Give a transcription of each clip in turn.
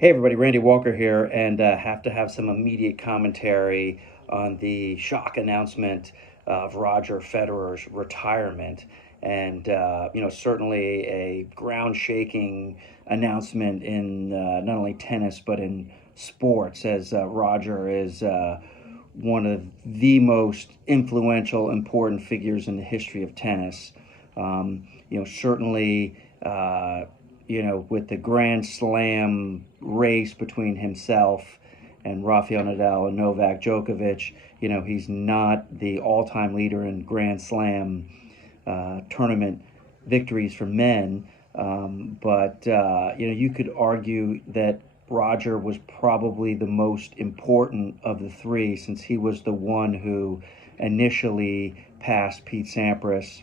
Hey everybody, Randy Walker here, and have to have some immediate commentary on the shock announcement of Roger Federer's retirement, and certainly a ground-shaking announcement in not only tennis but in sports, as Roger is one of the most influential, important figures in the history of tennis. Certainly. With the Grand Slam race between himself and Rafael Nadal and Novak Djokovic, he's not the all-time leader in Grand Slam tournament victories for men. But you could argue that Roger was probably the most important of the three, since he was the one who initially passed Pete Sampras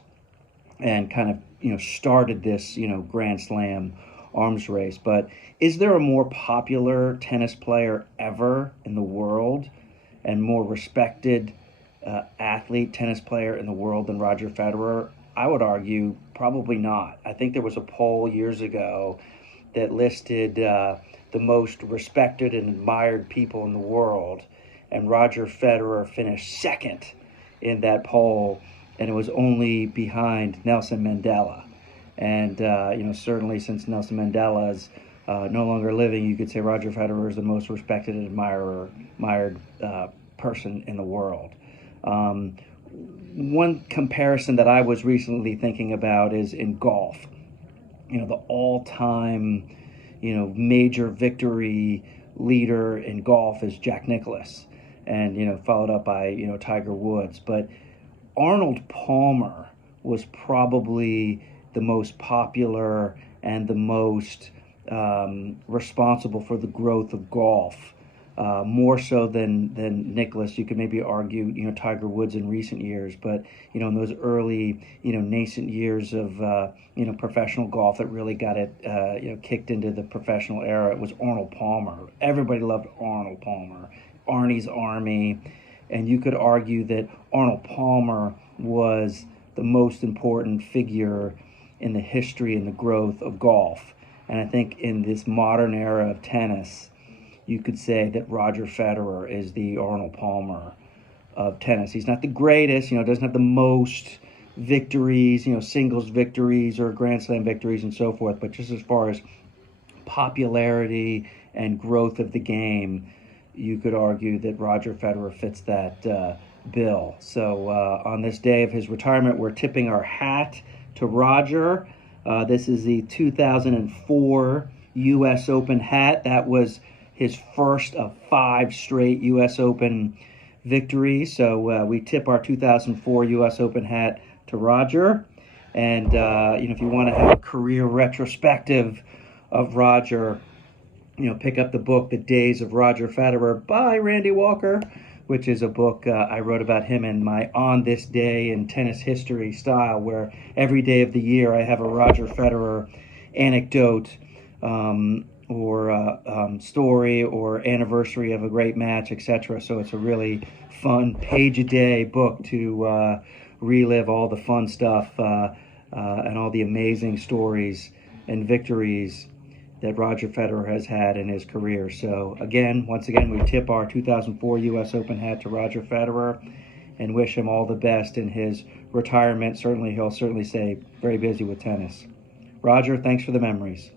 and kind of started this Grand Slam arms race. But is there a more popular tennis player ever in the world and more respected athlete tennis player in the world than Roger Federer? I would argue probably not. I think there was a poll years ago that listed the most respected and admired people in the world, and Roger Federer finished second in that poll, and it was only behind Nelson Mandela. And certainly since Nelson Mandela is no longer living, you could say Roger Federer is the most respected and admired person in the world. One comparison that I was recently thinking about is in golf. The all-time major victory leader in golf is Jack Nicklaus, and followed up by Tiger Woods. But Arnold Palmer was probably the most popular and the most responsible for the growth of golf, more so than Nicklaus. You could maybe argue, Tiger Woods in recent years, but in those early, nascent years of professional golf that really got it, kicked into the professional era, it was Arnold Palmer. Everybody loved Arnold Palmer, Arnie's Army. And you could argue that Arnold Palmer was the most important figure in the history and the growth of golf. And I think in this modern era of tennis, you could say that Roger Federer is the Arnold Palmer of tennis. He's not the greatest, doesn't have the most victories, singles victories or Grand Slam victories and so forth. But just as far as popularity and growth of the game, you could argue that Roger Federer fits that bill. So on this day of his retirement, we're tipping our hat to Roger. This is the 2004 U.S. Open hat. That was his first of 5 straight U.S. Open victories. So we tip our 2004 U.S. Open hat to Roger. And if you want to have a career retrospective of Roger, pick up the book, The Days of Roger Federer by Randy Walker, which is a book I wrote about him in my On This Day in Tennis History style, where every day of the year I have a Roger Federer anecdote or story or anniversary of a great match, etc. So it's a really fun page-a-day book to relive all the fun stuff and all the amazing stories and victories that Roger Federer has had in his career. So once again, we tip our 2004 U.S. Open hat to Roger Federer and wish him all the best in his retirement. He'll certainly stay very busy with tennis. Roger, thanks for the memories.